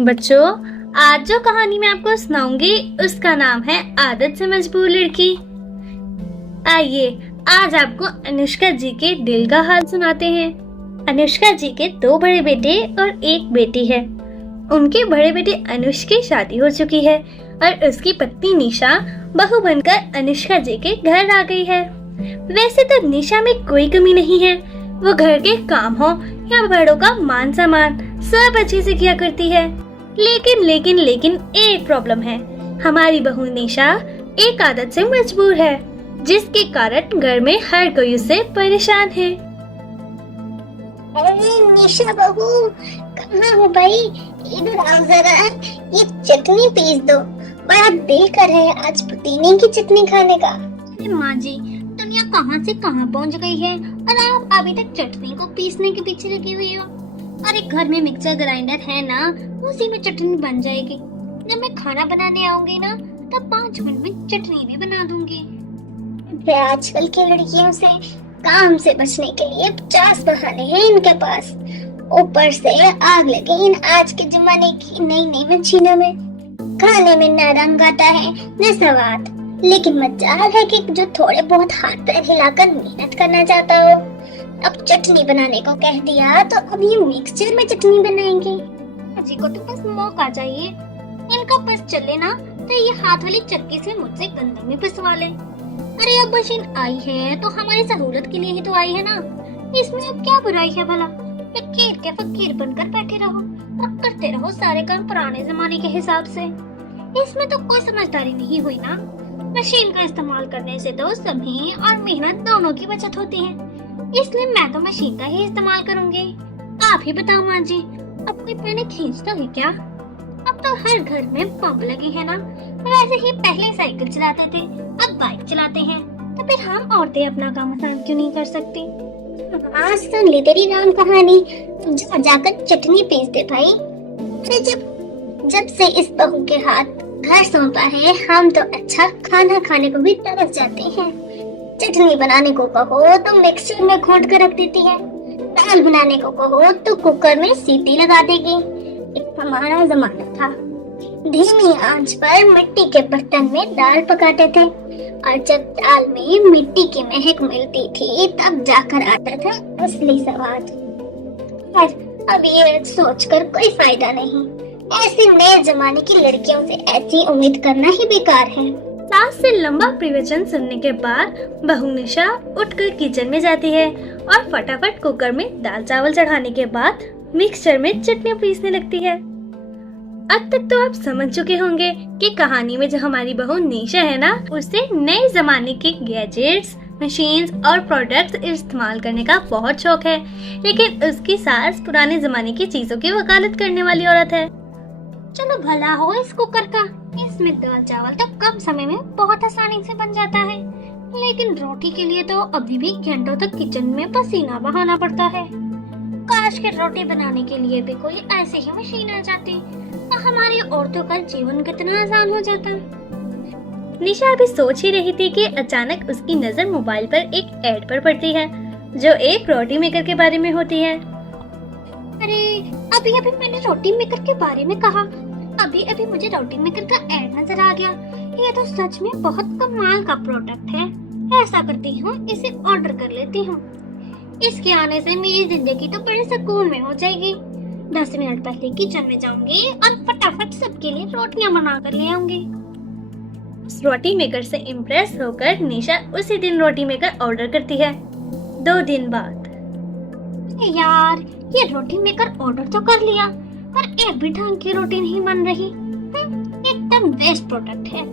बच्चों, आज जो कहानी मैं आपको सुनाऊंगी उसका नाम है आदत से मजबूर लड़की। आइए आज आपको अनुष्का जी के दिल का हाल सुनाते हैं। अनुष्का जी के 2 बड़े बेटे और 1 बेटी है। उनके बड़े बेटे अनुष की शादी हो चुकी है और उसकी पत्नी निशा बहू बनकर अनुष्का जी के घर आ गई है। वैसे तो निशा में कोई कमी नहीं है, वो घर के काम हो या बड़ों का मान सम्मान सब अच्छे से किया करती है। लेकिन एक प्रॉब्लम है। हमारी बहू निशा एक आदत से मजबूर है, जिसके कारण घर में हर कोई उससे परेशान है। अरे निशा बहू, कहाँ हो भाई? इधर आओ जरा, ये चटनी पीस दो। बड़ा दिल कर रहा है आज पुदीने की चटनी खाने का। अरे माँ जी, दुनिया कहाँ से कहाँ पहुँच गई है और आप अभी तक चटनी को पीसने के पीछे लगी हुई हो। अरे घर में मिक्सर ग्राइंडर है ना, उसी में चटनी बन जाएगी। जब मैं खाना बनाने आऊंगी ना, तब 5 मिनट में चटनी भी बना दूंगी। आजकल की लड़कियों से काम से बचने के लिए 50 बहाने हैं इनके पास। ऊपर से आग लगे इन आज के जमाने की नई नई मशीनों में। खाने में न रंग आता है न स्वाद, लेकिन मजाल है कि जो थोड़े बहुत हाथ पैर हिलाकर मेहनत करना चाहता हो। अब चटनी बनाने को कह दिया तो अब ये मिक्सचर में चटनी बनाएंगे। जी को तो बस मौका चाहिए, इनका बस चले ना तो ये हाथ वाली चक्की से मुझसे गंदे में पिसवा ले। अरे अब मशीन आई है तो हमारी सहूलत के लिए ही तो आई है ना, इसमें अब क्या बुराई है भला? फकीर के फकीर बनकर बैठे रहो और करते रहो सारे काम पुराने जमाने के हिसाब से। इसमें तो कोई समझदारी नहीं हुई ना। मशीन का इस्तेमाल करने से तो समय और मेहनत दोनों की बचत होती है, इसलिए मैं तो मशीन का ही इस्तेमाल करूंगी। आप ही बताओ माँ जी, अब कोई पैने खींचता है क्या? अब तो हर घर में पंप लगे हैं ना। वैसे ही पहले साइकिल चलाते थे, अब बाइक चलाते हैं, तो फिर हम औरतें अपना काम आसान क्यों नहीं कर सकती? आज सुन ली तेरी राम कहानी। जाकर चटनी पीस दे भाई। अरे जब से इस बहू के हाथ घर सौंपा है, हम तो अच्छा खाना खाने को भी तरस जाते हैं। चटनी बनाने को कहो तो मिक्सर में घोट कर रख देती है, दाल बनाने को कहो तो कुकर में सीटी लगा देगी। एक हमारा जमाना था, धीमी आंच पर मिट्टी के बर्तन में दाल पकाते थे, और जब दाल में मिट्टी की महक मिलती थी तब जाकर आता था असली स्वाद। पर अब ये सोचकर कोई फायदा नहीं। ऐसी नए जमाने की लड़कियों से ऐसी उम्मीद करना ही बेकार है। सास से लंबा प्रवचन सुनने के बाद बहू निशा उठकर किचन में जाती है और फटाफट कुकर में दाल चावल चढ़ाने के बाद मिक्सचर में चटनी पीसने लगती है। अब तक तो आप समझ चुके होंगे कि कहानी में जो हमारी बहू निशा है ना, उसे नए जमाने के गैजेट्स, मशीन्स और प्रोडक्ट्स इस्तेमाल करने का बहुत शौक है, लेकिन उसकी सास पुराने जमाने की चीजों की वकालत करने वाली औरत है। चलो भला हो इस कुकर का, इसमें दाल चावल तो कम समय में बहुत आसानी से बन जाता है, लेकिन रोटी के लिए तो अभी भी घंटों तक किचन में पसीना बहाना पड़ता है। काश के रोटी बनाने के लिए भी कोई ऐसी ही मशीन आ जाती तो हमारी औरतों का जीवन कितना आसान हो जाता। निशा अभी सोच ही रही थी कि अचानक उसकी नजर मोबाइल पर एक ऐड पर पड़ती है, जो एक रोटी मेकर के बारे में होती है। अरे अभी मैंने रोटी मेकर के बारे में कहा, अभी मुझे रोटी मेकर का ऐड नजर आ गया। ये तो सच में बहुत कमाल का प्रोडक्ट है। ऐसा करती हूँ, इसे ऑर्डर कर लेती हूँ। इसके आने से मेरी जिंदगी तो बड़े सुकून में हो जाएगी। 10 मिनट पहले किचन में जाऊंगी और फटाफट सबके लिए रोटियां बना कर ले आऊंगी। उस रोटी मेकर से इम्प्रेस होकर निशा उसी दिन रोटी मेकर ऑर्डर करती है। 2 दिन बाद यार, ये रोटी मेकर ऑर्डर तो कर लिया, पर एक भी ढंग की रोटी नहीं बन रही। एकदम वेस्ट प्रोडक्ट है।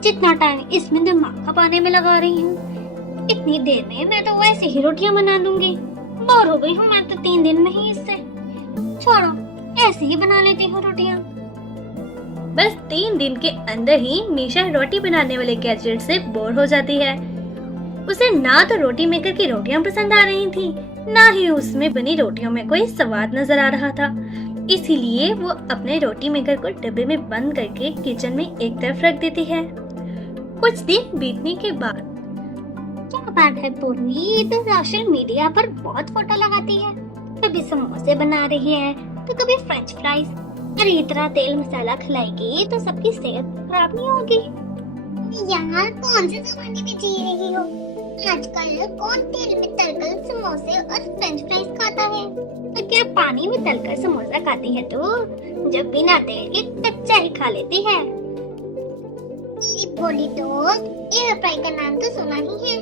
जितना टाइम इसमें दिमाग खपाने में लगा रही हूँ, इतनी देर में मैं तो वैसे ही रोटियां बना लूंगी। बोर हो गई हूँ मैं तो 3 दिन में ही इससे। छोड़ो, ऐसे ही बना लेती हूँ रोटियां। बस 3 दिन के अंदर ही निशा रोटी बनाने वाले गैजेट से बोर हो जाती है। उसे ना तो रोटी मेकर की रोटियां पसंद आ रही थी, ना ही उसमें बनी रोटियों में कोई स्वाद नजर आ रहा था। इसीलिए वो अपने रोटी मेकर को डब्बे में बंद करके किचन में एक तरफ रख देती है। कुछ दिन बीतने के बाद, क्या बात है पूर्वी, तो सोशल मीडिया पर बहुत फोटो लगाती है। कभी समोसे बना रही है तो कभी फ्रेंच फ्राइज, अरे इतना तेल मसाला खिलाएगी तो सबकी सेहत खराब नहीं होगी। यार कौन से जमाने में जी रही हो? आजकल कौन तेल में तलकर समोसे और फ्रेंच फ्राइज खाता है? तो क्या पानी में तलकर समोसा खाती है तू, जब बिना तेल के कच्चा ही खा लेती है। मेरी भोली दोस्त, एयर फ्राई का नाम तो सुना ही है।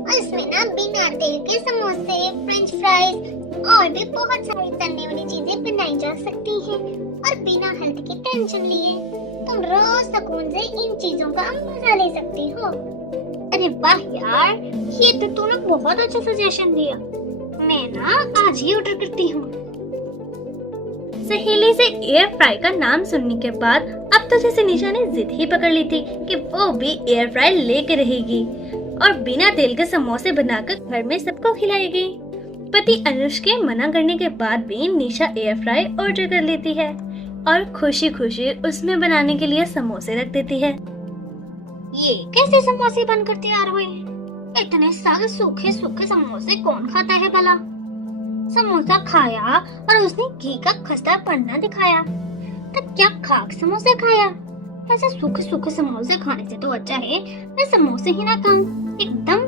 और इसमें ना बिना तेल के समोसे, फ्रेंच फ्राइज और भी बहुत सारी तलने वाली चीजें बनाई जा सकती हैं और बिना हेल्थ की टेंशन लिए तुम रोज सुकून से इन चीजों का मजा ले सकती हो। अरे वाह यार, ये तो तूने बहुत अच्छा सजेशन दिया। मैं ना आज ही ऑर्डर करती हूँ। सहेली से एयर फ्राई का नाम सुनने के बाद अब तो जैसे निशा ने जिद ही पकड़ ली थी कि वो भी एयर फ्राई लेके रहेगी और बिना तेल के समोसे बनाकर घर में सबको खिलाएगी। पति अनुष के मना करने के बाद भी निशा एयर फ्राई ऑर्डर कर लेती है और खुशी खुशी उसमें बनाने के लिए समोसे रख देती है। ये कैसे समोसे बनकर तैयार हुए? इतने सारे सूखे सूखे समोसे कौन खाता है भला? समोसा खाया और उसने घी का खस्ता पन्ना दिखाया, तब क्या खाक समोसे खाया? ऐसे सूखे सूखे समोसे खाने से तो अच्छा है मैं समोसे ही ना खाऊं। एकदम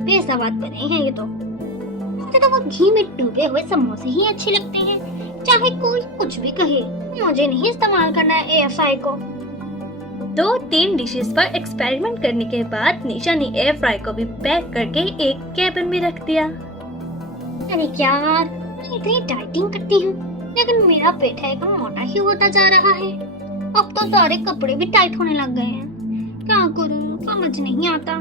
बेसवाद बने हैं ये तो। मुझे तो वो घी में डूबे हुए समोसे ही अच्छे लगते हैं, चाहे कोई कुछ भी कहे। मुझे नहीं इस्तेमाल करना है एयर फ्राई को। 2-3 डिशेस पर एक्सपेरिमेंट करने के बाद निशा ने एयर फ्राई को भी पैक करके एक कैबिन में रख दिया। अरे यार, मैं इतनी डाइटिंग करती हूँ लेकिन मेरा पेट है एकदम मोटा ही होता जा रहा है। अब तो सारे कपड़े भी टाइट होने लग गए हैं। क्या करूँ समझ नहीं आता।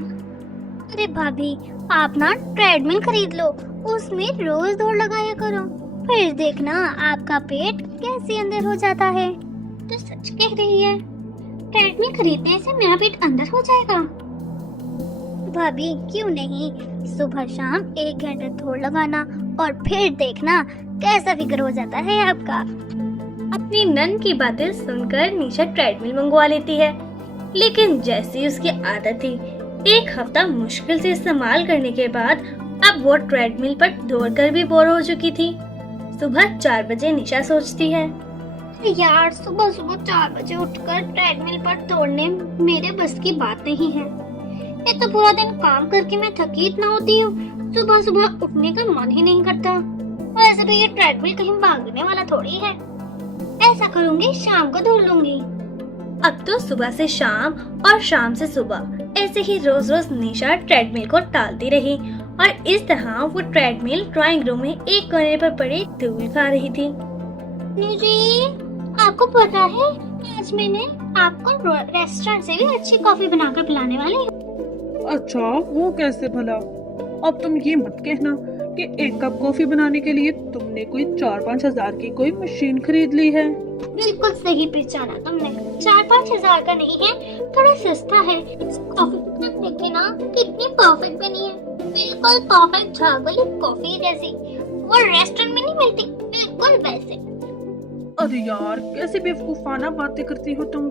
अरे भाभी, आप ना ट्रेडमिल खरीद लो, उसमें रोज दौड़ लगाया करो, फिर देखना आपका पेट कैसे अंदर हो जाता है। तो सच कह रही है, ट्रेडमिल खरीदने से मेरा पेट अंदर हो जाएगा? भाभी क्यों नहीं, सुबह शाम 1 घंटे दौड़ लगाना और फिर देखना कैसा फिगर हो जाता है आपका। अपनी नन की बातें सुनकर निशा ट्रेडमिल मंगवा लेती है, लेकिन जैसी उसकी आदत थी 1 हफ्ता मुश्किल से इस्तेमाल करने के बाद अब वो ट्रेडमिल पर दौड़कर भी बोर हो चुकी थी। सुबह 4 बजे निशा सोचती है, यार सुबह सुबह 4 बजे उठकर ट्रेडमिल पर दौड़ने मेरे बस की बात नहीं है। एक तो पूरा दिन काम करके मैं थकी इतना होती हूँ, सुबह सुबह उठने का मन ही नहीं करता। वैसे भी ये ट्रेडमिल कहीं भागने वाला थोड़ी है। ऐसा करूँगी, शाम को दौड़ लूंगी। अब तो सुबह से शाम और शाम से सुबह ऐसे ही रोज रोज निशा ट्रेडमिल को टालती रही और इस तरह वो ट्रेडमिल ड्राइंग रूम में एक कोने पर पड़े धूल खा रही थी। जी, आपको पता है आज मैंने आपको रेस्टोरेंट से भी अच्छी कॉफी बनाकर पिलाने वाली हूँ। अच्छा, वो कैसे भला? अब तुम ये मत कहना कि 1 कप कॉफी बनाने के लिए तुमने कोई 4-5 हजार की कोई मशीन खरीद ली है। बिल्कुल सही पहचाना तुमने, 4-5 हजार का नहीं है, थोड़ा सस्ता है। इस कॉफी कितना देखे ना, कितनी परफेक्ट बनी है, बिल्कुल परफेक्ट झागली कॉफी जैसी। वो रेस्टोरेंट में नहीं मिलती, बिल्कुल वैसे। अरे यार, कैसी बेवकूफाना बातें करती हो तुम।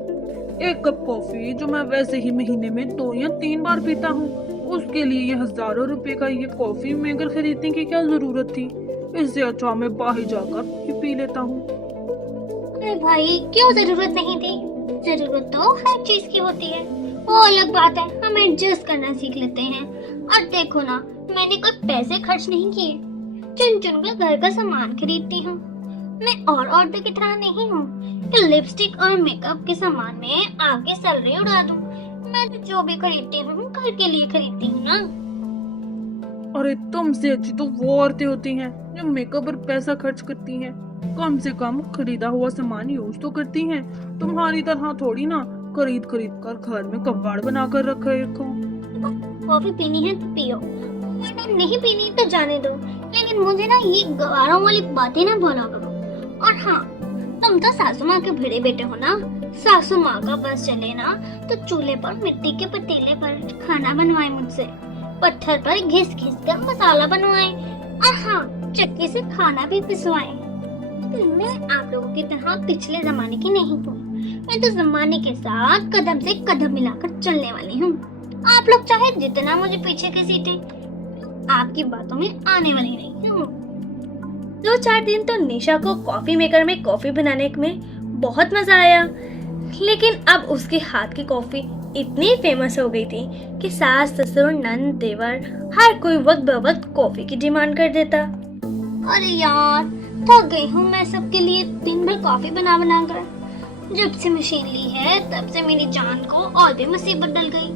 1 कप कॉफी जो मैं वैसे ही महीने में 2 या 3 बार पीता हूँ, उसके लिए ये हजारों रुपए का ये कॉफी मेकर खरीदने की क्या जरूरत थी? इससे अच्छा मैं बाहर जाकर ही पी लेता हूँ। अरे भाई, क्यों जरूरत नहीं थी? जरूरत तो हर चीज की होती है, वो अलग बात है, हम एडजस्ट करना सीख लेते हैं। और देखो ना, मैंने कोई पैसे खर्च नहीं किए, चुन चुन कर घर का सामान खरीदती हूँ। मैं और औरतों की तरह नहीं हूँ कि लिपस्टिक और मेकअप के सामान में आगे सैलरी उड़ा दूं। मैं तो जो भी खरीदती हूँ घर के लिए खरीदती हूँ ना। अरे तुमसे अच्छी तो वो औरतें होती हैं जो मेकअप पर पैसा खर्च करती हैं, कम से कम खरीदा हुआ सामान यूज तो करती हैं। तुम्हारी तरह थोड़ी ना खरीद कर घर में कबाड़ बनाकर रखो। कॉफी पीनी है तो पियो, वरना नहीं पीनी तो जाने दो। लेकिन मुझे ना ये गवारों वाली बातें ना बोला करो। और हाँ, तुम तो सासू माँ के भिड़े बेटे हो ना। सासू माँ का बस चले ना तो चूल्हे पर मिट्टी के पतीले पर खाना बनवाए मुझसे, पत्थर पर घिस घिस कर मसाला बनवाए, और हाँ, चक्की से खाना भी पिसवाए। लेकिन मैं आप लोगों की तरह पिछले जमाने की नहीं हूँ। मैं तो जमाने के साथ कदम से कदम मिलाकर चलने वाली हूँ। आप लोग चाहे जितना मुझे पीछे घसीटें, आपकी बातों में आने वाली नहीं हूँ। 2-4 दिन तो निशा को कॉफी मेकर में कॉफी बनाने में बहुत मजा आया, लेकिन अब उसके हाथ की कॉफी इतनी फेमस हो गई थी कि सास ससुर नंद देवर हर कोई वक्त बवक्त कॉफी की डिमांड कर देता। अरे यार, थक गई हूँ मैं सबके लिए दिन भर कॉफी बना बना कर। जब से मशीन ली है तब से मेरी जान को और भी मुसीबत डल गई।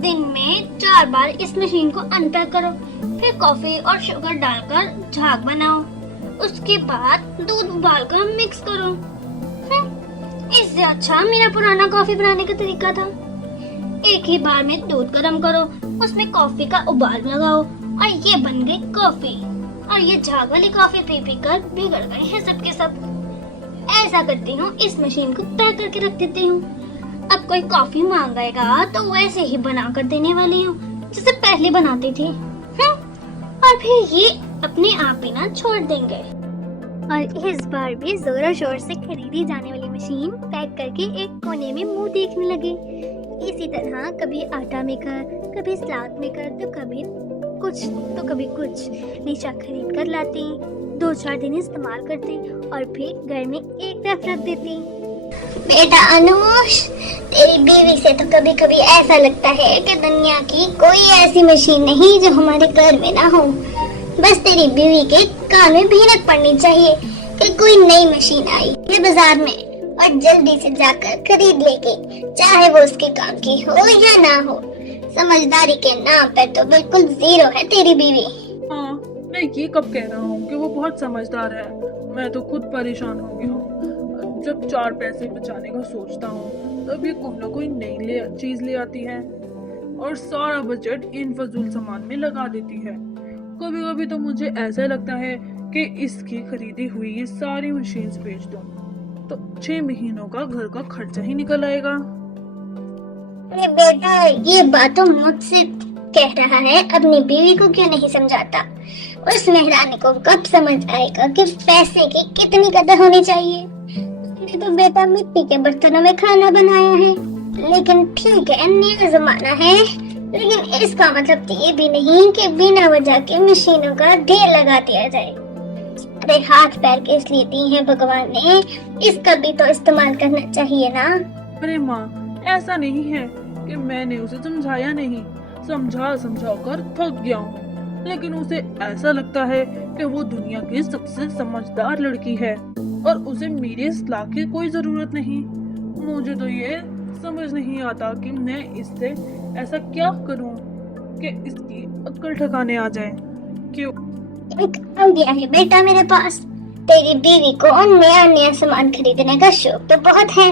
दिन में 4 बार इस मशीन को अनपैक करो, फिर कॉफी और शुगर डालकर झाग बनाओ, उसके बाद दूध उबालकर मिक्स करो। इससे अच्छा मेरा पुराना कॉफी बनाने का तरीका था। एक ही बार में दूध गर्म करो, उसमें कॉफी का उबाल लगाओ और ये बन गई कॉफी। और ये झाग वाली कॉफी पी पी कर बिगड़ गए हैं सबके सब। ऐसा करती हूँ, इस मशीन को पैक करके रख देती हूँ। अब कोई कॉफी मांगेगा तो वैसे ही बना कर देने वाली हूँ जैसे पहले बनाती थी। और फिर ये अपने आप पीना छोड़ देंगे। और इस बार भी जोरों शोर से खरीदी जाने वाली मशीन पैक करके एक कोने में मुंह देखने लगी। इसी तरह कभी आटा मेकर, कभी सलाद मेकर, तो कभी कुछ निशा खरीद कर लाती, 2-4 दिन इस्तेमाल करती और फिर घर में एक तरफ रख देती। बेटा अनुष, तेरी बीवी से तो कभी कभी ऐसा लगता है कि दुनिया की कोई ऐसी मशीन नहीं जो हमारे घर में ना हो। बस तेरी बीवी के कान में भीनक पड़नी चाहिए कि कोई नई मशीन आई है बाजार में और जल्दी से जाकर खरीद लेके, चाहे वो उसके काम की हो या ना हो। समझदारी के नाम पर तो बिल्कुल जीरो है तेरी बीवी। हाँ, मैं ये कब कह रहा हूँ कि वो बहुत समझदार है। मैं तो खुद परेशान हो गया हूँ। जब 4 पैसे बचाने का सोचता हूँ तब ये कोई ना कोई नई चीज ले आती है और सारा बजट इन फजूल सामान में लगा देती है। कभी कभी तो मुझे ऐसा लगता है कि इसकी खरीदी हुई ये सारी मशीन्स बेच दूं तो 6 महीनों का घर का खर्चा ही निकल आएगा। अरे बेटा, ये बातों मुझसे कह रहा है, अपनी बीवी को क्यों नहीं समझाता? उस मेहरानी को कब समझ आएगा कि पैसे की कितनी कदर होनी चाहिए। हमने तो बेटा मिट्टी के बर्तनों में खाना बनाया है, लेकिन ठीक है, नया जमाना है। लेकिन इसका मतलब ये भी नहीं कि बिना वजह के मशीनों का ढेर लगा दिया जाए। अरे हाथ पैर के इसलिए दी है भगवान ने, इसका भी तो इस्तेमाल करना चाहिए ना। अरे माँ, ऐसा नहीं है कि मैंने उसे समझाया नहीं, समझा कर थक गया हूँ, लेकिन उसे ऐसा लगता है कि वो दुनिया की सबसे समझदार लड़की है और उसे मेरी सलाह की कोई जरूरत नहीं। मुझे तो ये समझ नहीं आता कि मैं इससे ऐसा क्या करूं कि इसकी अक्ल ठिकाने आ जाए। क्यों? एक आइडिया है बेटा मेरे पास। तेरी बीवी को नया नया सामान खरीदने का शौक तो बहुत है,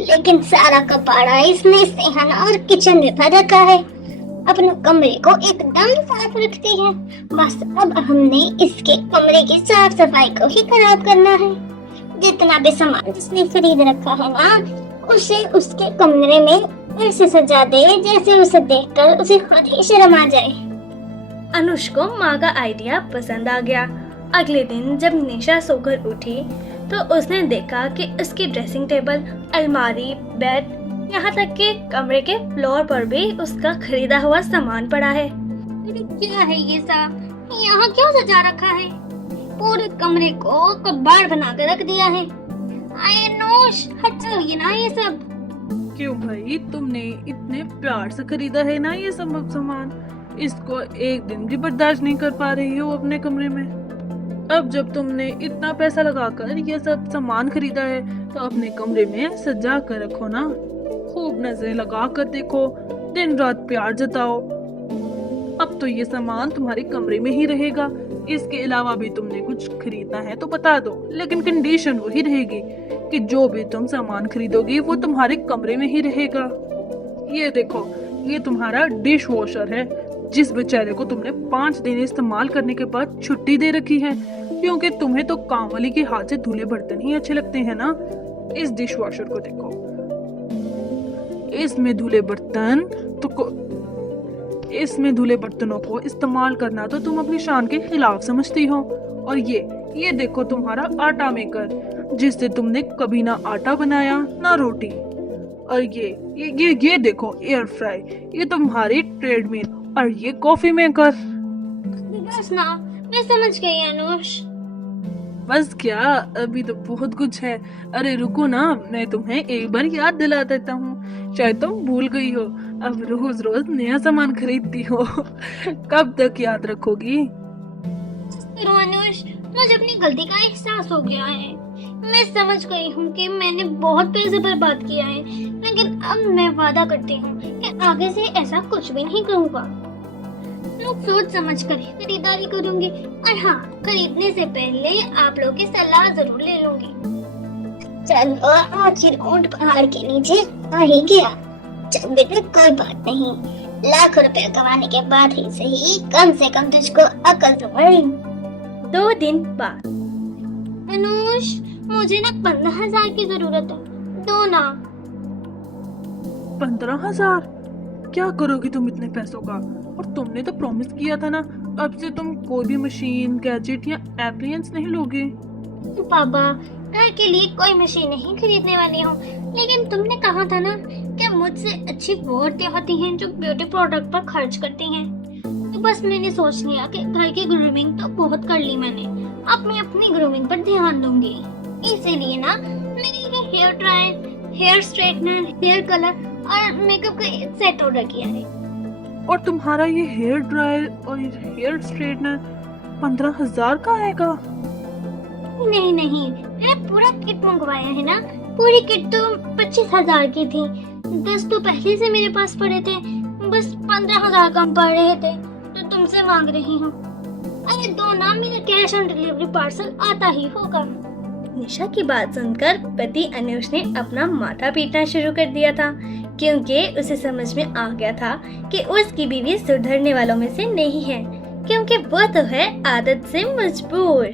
लेकिन सारा कबाड़ा इसने सेहन और किचन में भर रखा है। अपने कमरे को एकदम साफ रखती है। बस अब हमने इसके कमरे की साफ सफाई को ही खराब करना है। जितना भी सामान इसने खरीद रखा है ना, उसे उसके कमरे में ऐसे सजा दे जैसे उसे देखकर उसे खुद ही शर्म आ जाए। अनुष को माँ का आइडिया पसंद आ गया। अगले दिन जब निशा सोकर उठी तो उसने देखा कि उसकी ड्रेसिंग टेबल, अलमारी, बेड, यहाँ तक कि कमरे के फ्लोर पर भी उसका खरीदा हुआ सामान पड़ा है। अरे क्या है ये सब? यहाँ क्या सजा रखा है? पूरे कमरे को कबाड़ बना कर रख दिया है। अनुष, हट जाइए ना ये सब। क्यों भाई, तुमने इतने प्यार से खरीदा है ना ये सब सामान, इसको एक दिन भी बर्दाश्त नहीं कर पा रही हो अपने कमरे में। अब जब तुमने इतना पैसा लगाकर ये सब सामान खरीदा है तो अपने कमरे में सजा कर रखो ना, खूब नजरें लगा कर देखो, दिन रात प्यार जताओ। अब तो ये सामान तुम्हारे कमरे में ही रहेगा। इसके अलावा भी तुमने कुछ खरीदना है तो बता दो, लेकिन कंडीशन वही रहेगी कि जो भी तुम सामान खरीदोगी वो तुम्हारे कमरे में ही रहेगा। ये देखो, ये तुम्हारा डिश वॉशर है, जिस बेचारे को तुमने 5 दिन इस्तेमाल करने के बाद छुट्टी दे रखी है, क्योंकि तुम्हें तो काम वाली के हाथ से धुले बर्तन ही अच्छे लगते हैं ना। इस डिश वॉशर को देखो, इसमें धुले बर्तनों को इस्तेमाल करना तो तुम अपनी शान के खिलाफ समझती हो। और ये देखो तुम्हारा आटा मेकर, जिससे तुमने कभी ना आटा बनाया ना रोटी। और ये देखो एयर फ्राई, ये तुम्हारी ट्रेडमिल। और ये कॉफी मेकर। बस ना, मैं समझ गई अनुष। बस क्या, अभी तो बहुत कुछ है। अरे रुको ना, मैं तुम्हें एक बार याद दिला देता हूँ, शायद तुम भूल गई हो। अब रोज रोज नया सामान खरीदती हो। कब तक याद रखोगी? करो अनुष, मुझे अपनी गलती का एहसास हो गया है। मैं समझ गई हूँ कि मैंने बहुत पैसे बर्बाद किया है, लेकिन अब मैं वादा करती हूँ कि आगे से ऐसा कुछ भी नहीं करूँगा। मैं सोच समझ कर ही खरीदारी करूंगी, और हाँ, खरीदने से पहले आप लोगों की सलाह जरूर ले लूंगी। चलो आखिर ऊंट पहाड़ के नीचे आ ही गया। चल बेटा कोई बात नहीं, लाख रुपए कमाने के बाद ही सही, कम से कम तुझको अकल तो पड़ी। 2 दिन बाद। अनुष, मुझे ना 15,000 की जरूरत है, दो ना। 15,000? क्या करोगी तुम इतने पैसों का? और तुमने तो प्रॉमिस किया था ना, अब से तुम कोई भी मशीन, गैजेट या एप्लायंस नहीं लोगे। पापा, घर के लिए कोई मशीन नहीं खरीदने वाली हूँ, लेकिन तुमने कहा था ना कि मुझसे अच्छी वो औरतें होती हैं जो ब्यूटी प्रोडक्ट पर खर्च करती हैं। तो बस मैंने सोच लिया कि घर की ग्रूमिंग तो बहुत कर ली मैंने, अब मैं अपनी ग्रूमिंग पर ध्यान दूंगी। इसीलिए ना मैंने ये hair dryer, hair straightener, hair colour और मेकअप का सेट ऑर्डर किया है। और तुम्हारा ये हेयर ड्रायर और हेयर स्ट्रेटनर 15,000 का आएगा? नहीं नहीं, मैंने पूरा किट मंगवाया है ना। पूरी किट तो 25,000 की थी, 10 तो पहले से मेरे पास पड़े थे, बस 15,000 कम पड़ रहे थे, तो तुमसे मांग रही हूँ। अरे दो ना, मेरा कैश ऑन डिलीवरी पार्सल आता ही होगा। निशा की बात सुनकर पति अनुज ने अपना माथा पीटना शुरू कर दिया था, क्योंकि उसे समझ में आ गया था कि उसकी बीवी सुधरने वालों में से नहीं है, क्योंकि वो तो है आदत से मजबूर।